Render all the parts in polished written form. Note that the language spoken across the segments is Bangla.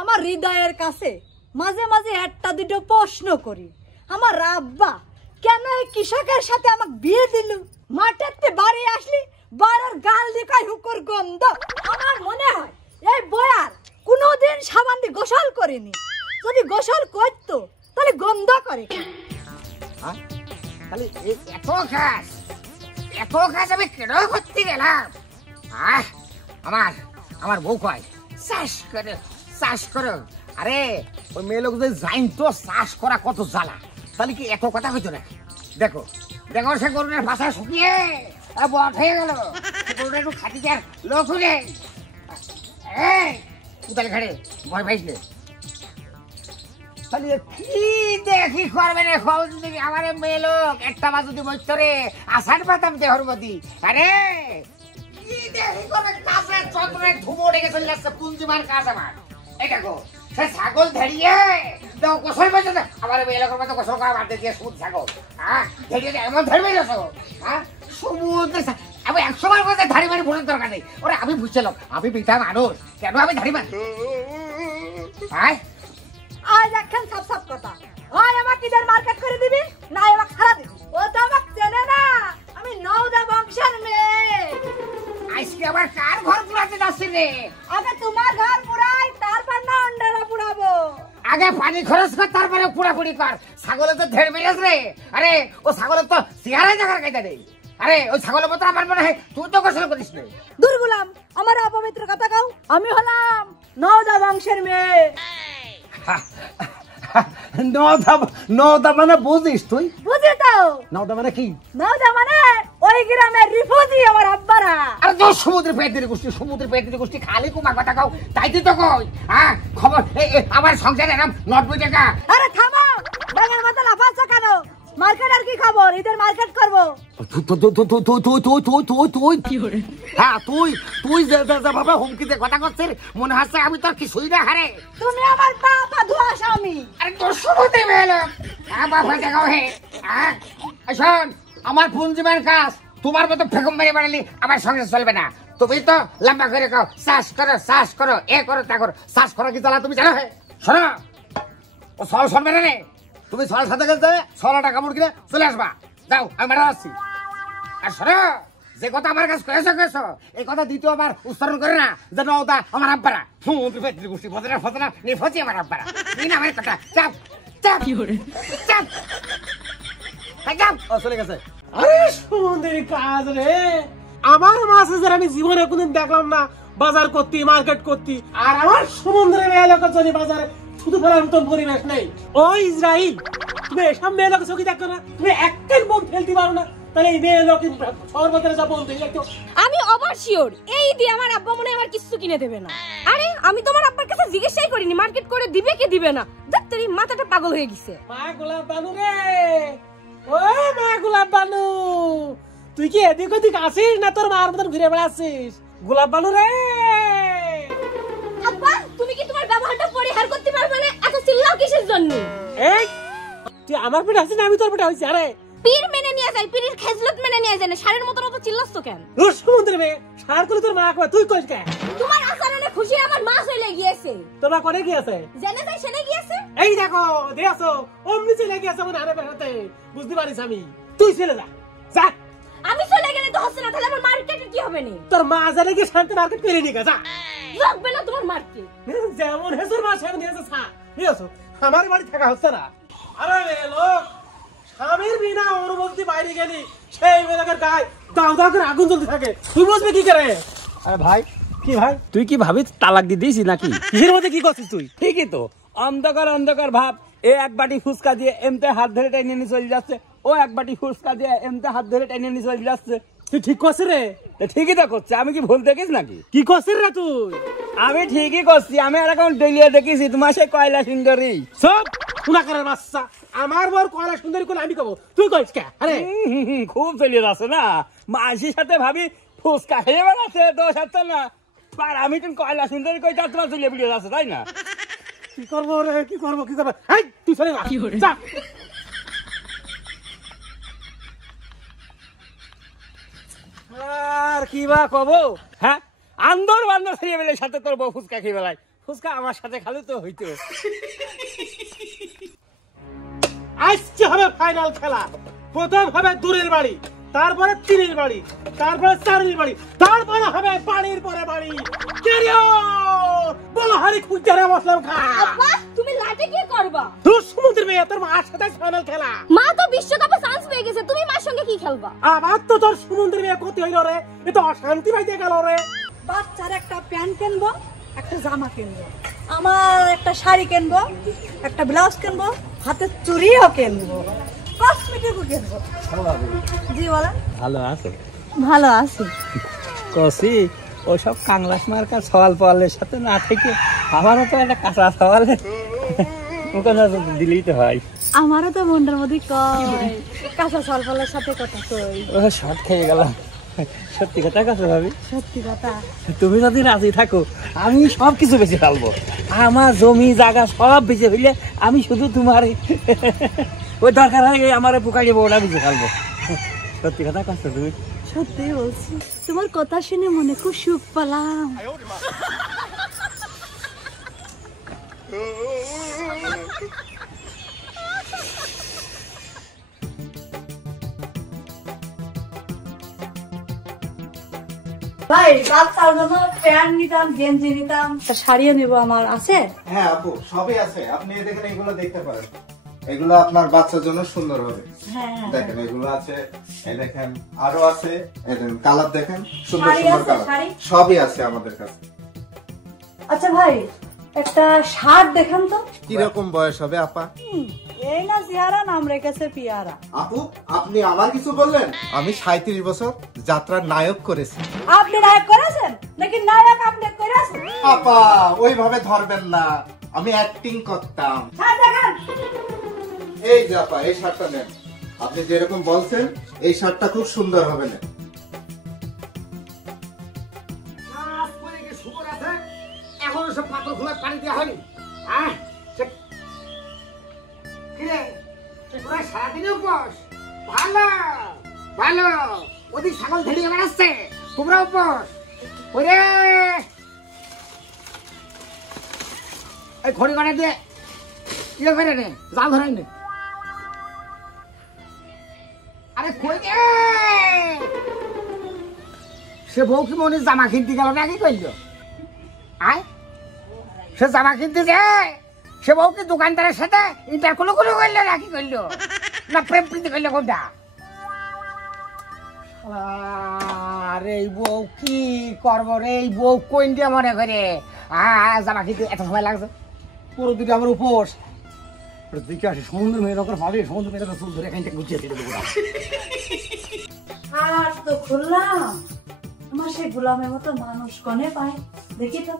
আমার হৃদয়ের কাছে মাঝে মাঝে একটা দুটো প্রশ্ন করি, আমার আব্বা কেন এই কৃষকের সাথে আমাকে বিয়ে দিল? মাঠেতে বাড়ি আসলি বাড়ার গাল দিকায় হুকুর গন্ধ। আমার মনে হয় এই বয়ার কোনোদিন সাবান দিয়ে গোসল করেনি, যদি গোসল করতো তাহলে গন্ধ করে। তাহলে এত ঘাস আমি কেন করতে গেলাম? আমার বউ কয় চাষ করো। আরে ওই মেয়ে লোক যদি জাইন তো চাষ করা কত জ্বালা, তাহলে কি এত কথা হইতো না? দেখো সে গরুনের ভাষা শুকিয়ে বট হয়ে গেল, গরুটা একটু খাটি যার লোক হলে কোথায় ঘাড়ে ভয় পাইছিলে। তাহলে কি দেখি করবে রে আমার মেয়ে লোক একটা বাজু দিব তোরে আষাঢ় পাতাম দেহর মধ্যে। আরে কি দেখি করে কাছে চন্দ্রে ধুমো ডেকে চলে যাচ্ছে পুঞ্জিমার কাজ আমার। এই দেখো সে ছাগল ধরিয়ে দাও গোসল বেঁচে আমার মেয়ে লোকের মতো গোসল করা বাদ দিয়ে সুদ ছাগল ধরিয়ে এমন ধরবে গেছো সমুদ্রে। আমি 100 বার করে ধারি মারি ভোটের দরকার নেই। ওরা আমি বুঝছিলাম আমি পিতা মানুষ, কেন আমি ধারি মারি? আজ একখান সাপ কথা, হয় আমাকে ইদের মার্কেট করে দিবি না আমাকে খারাপ দিবি। ও তো আমাকে চেনে না, আমি নওদা বংশের মেয়ে। আজকে আবার কার ঘর পুরাতে যাচ্ছি রে? আগে তোমার ঘর পুরাই, তারপর না অন্ডারা পুরাবো। আগে পানি খরচ কর, তারপরে পুরাপুরি কর। ছাগলে তো ঢের মেরেছ রে। আরে ও ছাগলের তো চেহারাই দেখার কায়দা নেই। আরে ওই ছাগলের মতো আমার মনে হয় তুই তো গোসল করিস না। দূর গুলাম, আমার অপবিত্র কথা কাও। আমি হলাম নওদা বংশের মেয়ে। নওদা মানে বুঝিস তুই? বুঝি তো। নওদা মানে কি? নওদা মানে ওই গ্রামের রিফিউজি আমার আব্বারা। আরে তো সমুদ্রের পেটের গোষ্ঠী খালি কুমা কথা কও, তাই তুই তো কই। খবর আমার সংসারে এরকম 90 টাকা। আরে থামো, ব্যাঙের মতো লাফাচ্ছ কেন? মার্কেট আর কি খবর? ঈদের মার্কেট করবো। তুই হুমকিতে কথা করছিস, মনে হচ্ছে আমি তোর কিছুই না। হারে তুমি আমার বাবা ধোয়া স্বামী। আরে তোর সমুদ্রে মেলো বাবা দেখাও হে। শোন, আমার পুঞ্জিমার কাজ তোমার মতো ফেকুম মেরে বাড়ালি আমার সঙ্গে চলবে না। তুমি তো লম্বা করে কও চাষ করো এ করো তা করো। চাষ করো কি জ্বালা তুমি জানো? হে শোনো, ও সল শুনবে না রে। তুমি সল সাথে গেছে 16 টাকা কাপড় কিনে চলে আসবা। যাও, আমি বেড়া আসছি। আর শোনো, যে কথা আমার কাছে কেছো এই কথা দ্বিতীয়বার উচ্চারণ করে না যে নওদা আমার আব্বারা। সমুদ্র পেটের গোষ্ঠী ফতনা নিফজি আমার আব্বারা। এই না আমার কথা। চাপ চলে গেছে। আরে সুন্দরী কাজ রে, আমার মাছ আমি জীবনে কোনদিন দেখলাম না বাজার করতে মার্কেট করতে। আর আমার সমুদ্রে মেয়ে লোকের জন্য বাজারে শুধু ফেলার মতন পরিবেশ নেই। ও ইসরাইল, তুমি এসব মেয়ে লোকের চোখে দেখো না? তুমি একটাই বোন ফেলতে পারো না, তাহলে এই মেয়ে লোক সর্বদারে যা বলতে আমি অবার শিওর এই দিয়ে আমার আব্বা মনে হয় আমার কিছু কিনে দেবে না। আরে আমি তোমার আব্বার কাছে জিজ্ঞাসাই করিনি মার্কেট করে দিবে কি দিবে না। দেখ তোর মাথাটা পাগল হয়ে গেছে। মা গোলাপ বানু রে, ও মা গোলাপ বানু, তুই কি এদিক ওদিক আসিস না তোর মার মতন ঘুরে বেড়াচ্ছিস? গোলাপ বানু রে। আব্বা তুমি কি তোমার ব্যবহারটা পরিহার করতে পারবে না? এত চিল্লাও কিসের জন্য? এই তুই আমার পেটে আছিস না আমি তোর পেটে হইছি? আরে পীর মেনে নিয়ে যায়, পীরের খেজলত মেনে নিয়ে যায় না। সারের মতো তো চিল্লাচ্ছ কেন? তোর সমুদ্রে মেয়ে সার করে তোর মা কয়, তুই কইস কেন? তোমার আচরণে খুশি আমার মা চলে গিয়েছে। তোর মা করে গিয়েছে? জেনে যাই সেনে গিয়েছে। এই দেখো দেখো অমনি চলে গিয়েছে আমার আরে বেড়াতে। বুঝতে পারিস আমি? তুই চলে যা যা। আমি চলে গেলে তো হচ্ছে না, তাহলে আমার মার্কেটে কি হবে না? তোর মা জানে কি শান্তি মার্কেট করে নিয়ে যা। লাগবে না তোমার মার্কেট। যেমন হেসুর মা সেমন হেসে ছা নিয়েছো। আমার বাড়ি থাকা হচ্ছে না। আরে লোক স্বামীর বিনা অনুমতি বাইরে গেলি সেই মেয়েদের গায়ে দাও দাও করে আগুন জ্বলতে থাকে, তুই বুঝবি কি করে? আরে ভাই, কি ভাই তুই কি ভাবিস তালাক দিয়ে দিয়েছিস নাকি? কিসের মধ্যে কি করছিস তুই? ঠিকই তো, অন্ধকার ভাব। এ এক বাটি ফুচকা দিয়ে এমতে হাত ধরে টেনে নিয়ে চলে যাচ্ছে, ও এক বাটি ফুচকা দিয়ে এমতে হাত ধরে টেনে নিয়ে চলে যাচ্ছে। তুই ঠিক করছিস রে? ঠিকই তো করছে, আমি কি ভুল দেখিস নাকি? কি করছিস রে তুই? আমি ঠিকই করছি, আমি এরকম ডেলিয়ে দেখেছি তোমার সে কয়লা সুন্দরী। সব পুনাকারের বাচ্চা, আমার বর কয়লা সুন্দরী কোন আমি কব, তুই কইস কে? আরে খুব চলিয়ে যাচ্ছে না, মাসির সাথে ভাবি ফুচকা খেয়ে বেড়াচ্ছে দোষ হচ্ছে না। আর আমি তুমি কয়লা সুন্দরী কই তার তোমার চলিয়ে বেরিয়ে যাচ্ছে, তাই না? কি করবো রে, কি করবো এই তুই চলে যা। আর কি বা কব? হ্যাঁ, আন্দর বান্দর খেয়ে বেলে সাথে তোর বউ ফুচকা খেয়ে বেলায় ফুচকা আমার সাথে খালু তো হইতো। আজকে হবে ফাইনাল খেলা। প্রথম হবে দূরের বাড়ি, তারপরে তিনের বাড়ি, তারপরে চারের বাড়ি, তারপরে হবে বাড়ির পরে বাড়ি। বলো হারি খুঁজারে বসলাম খা। আব্বা তুমি লাটে কি করবা? তোর সমুদ্রের মেয়ে তোর মার সাথে ফাইনাল খেলা। মা তো বিশ্বকাপে চান্স পেয়ে গেছে, তুমি মার সঙ্গে কি খেলবা? আবার তো তোর সমুদ্রের মেয়ে ক্ষতি হইল রে, এ তো অশান্তি পাইতে গেল রে। বাচ্চার একটা প্যান্ট কিনবো, একটা জামা কিনবো, আমার একটা শাড়ি কিনবো, একটা ব্লাউজ কিনবো, হাতের চুড়িও কিনবো, কসমেটিকও কিনবো। জি বলেন। ভালো আছে? ভালো আছি। কসি ওসব কাংলাস মার্কার সওয়াল পাওয়ালের সাথে না থেকে আমারও তো একটা কাঁচা সওয়ালে দিলেই তো হয়। আমারও তো মনটার মধ্যে কয় কাঁচা সলফলের সাথে কথা কই। ও শর্ট খেয়ে গেলাম। সত্যি কথা কাছে ভাবি, সত্যি কথা। তুমি যদি রাজি থাকো আমি সব কিছু বেঁচে ফেলবো, আমার জমি জায়গা সব বেঁচে ফেলে আমি শুধু তোমার ওই দরকার হয় আমার পুকারি বউটা বেঁচে ফেলবো। সত্যি কথা কাছে তুমি? সত্যি বলছি, তোমার কথা শুনে মনে খুব সুখ পেলাম। ভাই বাচ্চার জন্য প্যান্ট নিতাম, গেঞ্জি নিতাম, শাড়িও নিব, আমার আছে? হ্যাঁ আপু, সবই আছে। আপনি দেখেন, এগুলো দেখতে পারেন, এগুলো আপনার বাচ্চার জন্য সুন্দর হবে। হ্যাঁ দেখেন এগুলো আছে, এই দেখেন আরো আছে, এই দেখেন কালার দেখেন, সুন্দর শাড়ি সুন্দর আছে, কালার শাড়ি? সবই আছে আমাদের কাছে। আচ্ছা ভাই, একটা শার্ট দেখান তো। কিরকম বয়স হবে আপা? এই না চেহারা, নাম রেখেছে পিয়ারা। আপু আপনি আমার কিছু বললেন? আমি 37 বছর যাত্রার নায়ক করেছি। আপনি নায়ক করেছেন নাকি নায়ক আপনি করেছেন? আপা ওইভাবে ধরবেন না, আমি অ্যাক্টিং করতাম। শার্ট দেখান। এই যে আপা, এই শার্টটা নেন, আপনি যেরকম বলছেন এই শার্টটা খুব সুন্দর হবে না। এখন সব পাথর খোলা পানি দেওয়া হয়নি। সারাদিনে উপোস? ভালো ভালো, ওদিক ছাগল ধরিয়ে বেড়াচ্ছে, তোমরা উপোস? ওরে এই ঘড়ি করে দিয়ে ইয়ে করে নে, জাল ধরাই নে। আরে কই গে সে বউ? কি মনে জামা কিনতে গেল নাকি কইল? আয় সে জামা কিনতে যায়, সে বউ কি দোকানদারের সাথে ইন্টারকুলো করলো নাকি করলো, না প্রেম প্রীতি করলো কোনটা? আরে এই বউ কি করবো রে, এই বউ কোন দিয়ে মনে করে জামা কিনতে এত সময় লাগছে? পুরো দুটো আমার উপোস। দিকে আসে সমুদ্র মেয়ের ওপর ভাবে, সমুদ্র মেয়ের চুল ধরে এখান থেকে গুছিয়ে দিতে দেবো। আর তো খুললাম, আমার সেই গোলামের মতো মানুষ কনে পায়, দেখি তো।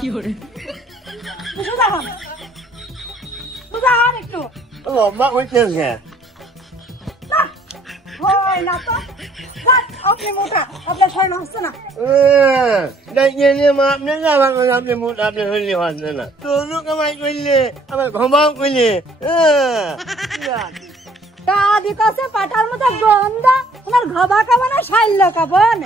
কি করে একটু লম্বা করছে হয় না তো, আপনি মোটা, আপনার শরীর হচ্ছে না। আপনি মুখ আপনি হইলে হচ্ছে না, তোরও কামাই করলে আমার ঘমাও করলে তা দিতেছে পাটার মতো গন্ধ, তোমার ঘবা কাবা না শাইল কাবন।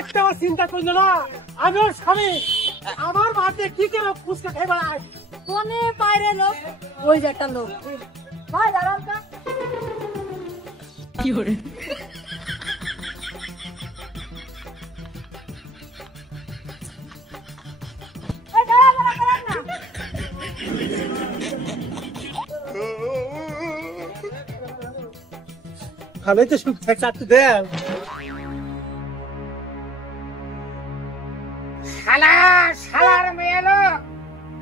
একটা চিন্তা করলো না, আমি ওর স্বামী, আমার মাঝে কি করে ফুচকা খেয়ে বেড়ায়। কোনে পায়রে লোক, ওই যে একটা লোক। ভাই দাঁড়ান কা কি করে আমি তো সুখ চাচ্ছি দেন। শালা শালার মেয়ে লোক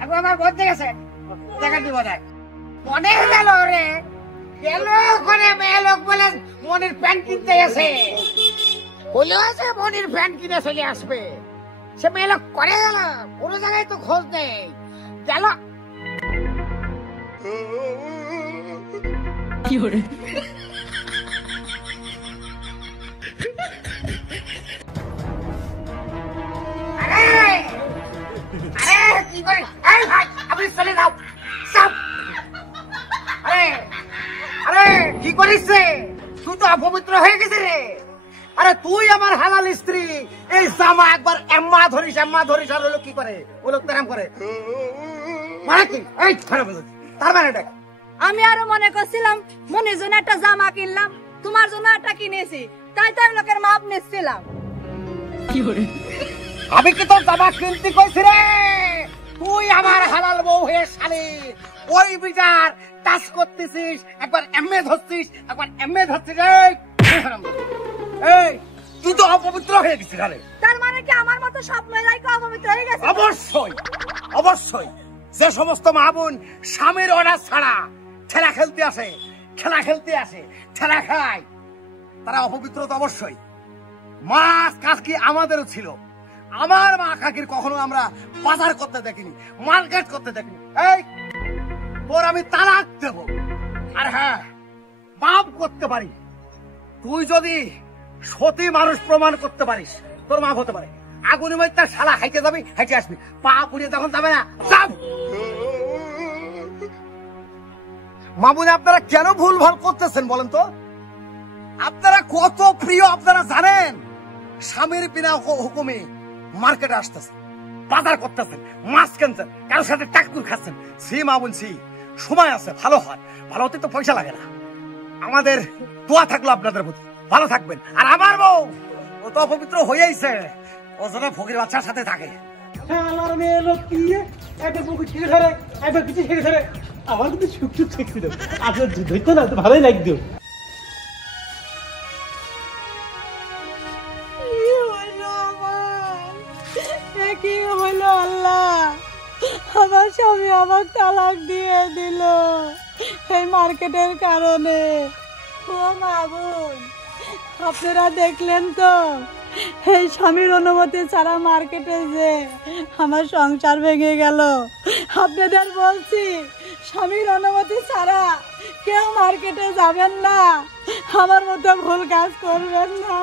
এখন আমার বলতে গেছে, দেখা দিব দেখ মনে গেল রে, গেল ওখানে মেয়ে লোক বলে মনির প্যান্ট কিনতে গেছে, বলে আছে মনির প্যান্ট কিনে চলে আসবে। সে মেয়ে লোক করে গেল, কোনো জায়গায় তো খোঁজ নেই, গেল কি করে কি করে? এই ভাই আপনি চলে যাও, কি করিস রে? তুই তো অপবিত্র হয়ে গেছিস রে। আরে তুই আমার হালাল স্ত্রী, এই জামা একবার এম্মা ধরিস আর হলো কি করে? ও লোক তেরাম করে মানে কি? এই তার মানে দেখ, আমি আরো মনে করছিলাম মনের জন্য একটা জামা কিনলাম, তোমার জন্য একটা কিনেছি, তাই তো লোকের মাপ নিচ্ছিলাম। আমি কি তোর জামা কিনতে কইছি রে? তুই আমার হালাল বউ হয়ে শালি ওই বিচার টাচ করতেছিস, একবার এমএ ধরছিস, একবার এমএ ধরছিস। এই তুই তো অপবিত্র হয়ে গেছিস। আরে তার মানে কি আমার মতো সব মেয়েরাই কি অপবিত্র হয়ে গেছে? অবশ্যই অবশ্যই। যে সমস্ত মা বোন স্বামীর অর্ডার ছাড়া খেলা খেলতে আসে, ঠেলা খায়, তারা অপবিত্র তো অবশ্যই। মাছ কাকি আমাদেরও ছিল। আমার মা কাকির কখনো আমরা বাজার করতে দেখিনি, মার্কেট করতে দেখিনি। এই তোর আমি তালাক দেব। আর হ্যাঁ, মাপ করতে পারি। তুই যদি সতী মানুষ প্রমাণ করতে পারিস, তোর মাপ হতে পারে। আগুনের মধ্যে তার শালা হাইটে যাবি, হাইটে আসবি, পা পুড়িয়ে তখন যাবে না। মামুনি, আপনারা কেন ভুল ভাল করতেছেন বলেন তো? আপনারা কত প্রিয় আপনারা জানেন? স্বামীর বিনা হুকুমে মার্কেটে আসতেছেন, বাজার করতেছেন, মাছ কিনছেন, কারোর সাথে টাকুর খাচ্ছেন। সি মামুন সি, সময় আছে, ভালো হয়। ভালো হতে তো পয়সা লাগে না। আমাদের দোয়া থাকলো আপনাদের প্রতি, ভালো থাকবেন। আর আমার বউ, ও তো অপবিত্র হয়েইছে, ও যেন ফকির বাচ্চার সাথে থাকে। আমার মেয়ে লোক কি একবার বুকে ঠেকে ধরে, একবার কিছু ঠেকে ধরে। আমার কিন্তু সুখ ঠেকছিল। আপনার ধরতো না তো ভালোই লাগতো। কি হইলো আল্লাহ, আমার স্বামী আমার তালাক দিয়ে দিল এই মার্কেটের কারণে। ও মা বোন, আপনারা দেখলেন তো এই স্বামীর অনুমতি ছাড়া মার্কেটে যে আমার সংসার ভেঙে গেল। আপনাদের বলছি, স্বামীর অনুমতি ছাড়া কেউ মার্কেটে যাবেন না, আমার মতো ভুল কাজ করবেন না।